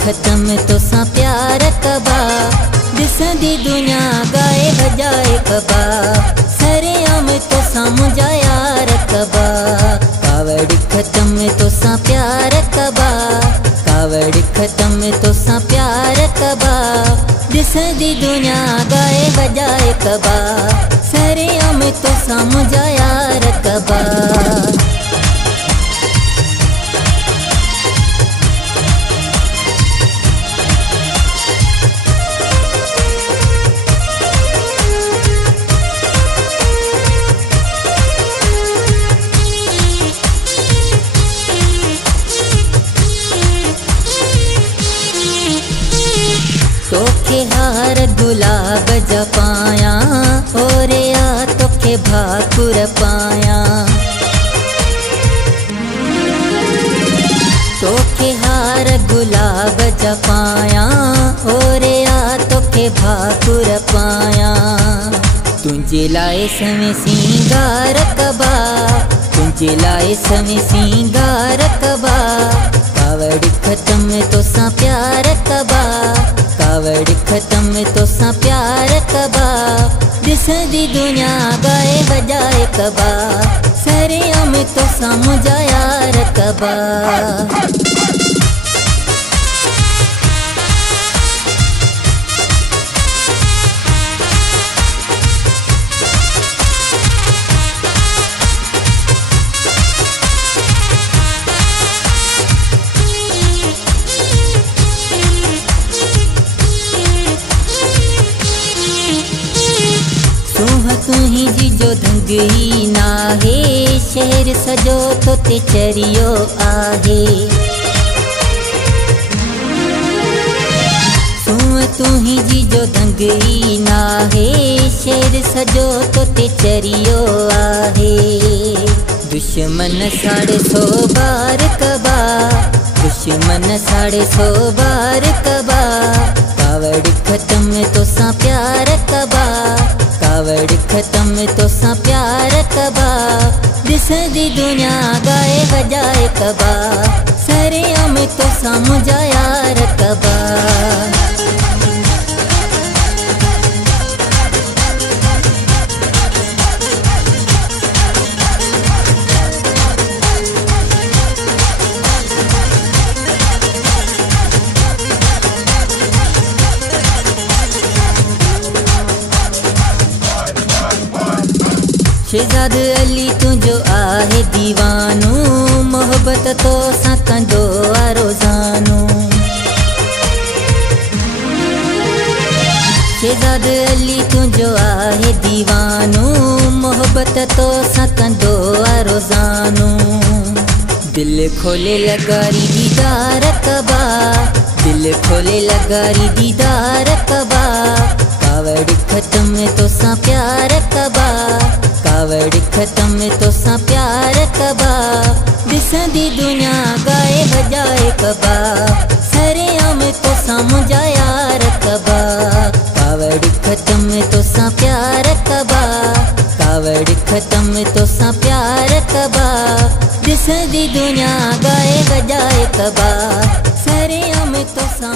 खत्म तो सा प्यार कबा दिसंदी दुनिया गाए बजाए कबा सरे आम तो सा मुझा यार कबा कावड़ खत्म तो सा प्यार कबा कावड़ खत्म तो सा प्यार कबा दिसंदी दुनिया गाए बजाए कबा सरे आम तो सा मुझा यार कबा। तोखे हार गुलाब जपाया और या तोखे भाकुर पाया तोखे हार गुलाब जपाया और या तोखे भाकुर पाया तुझे लाए समय सिंगार कबा तुझे लाए समय सिंगार कबा कावड़ खत्म तो सा प्यार कबा कावड़ खत्म तो सा प्यार कबा दिसंदी दुनिया गाए बजाए कबा सरे आम तो सा मुझा यार कबा। तू ही जी जो धंगी ना है शहर सजो तो ते चरियो आहे तू ही जी जो धंगी ना है शहर सजो तो ते चरियो आहे दुश्मन 150 बार कबा दुश्मन 150 बार कबा कावड़ खत्म तो सा प्यार कबा कावड़ खत्म तो सा प्यार कबा दिसंदी दुनिया गाए बजाए कबा सरे आम तो सा मुझा यार कबा। शहजाद अली तुझो आहे दीवानो मोहब्बत तो सा कंदो रोज़ानो शहजाद अली तुझो आहे दीवानो मोहब्बत तो सा कंदो रोज़ानो दिल खोले लगारी दीदार कबा दिल खोले लगारी दीदार कबा कावड़ खत्म तो सा प्यार कबा कावड़ खत्म तो सा प्यार कबा दिसंदी दुनिया गाए बजाए कबा सरे आम तो सा मुझा यार कबा कावड़ खत्म तो सा प्यार कबा कावड़ खत्म तो सा प्यार कबा दिसंदी दुनिया गाए बजाए कबा सरे आम तो सा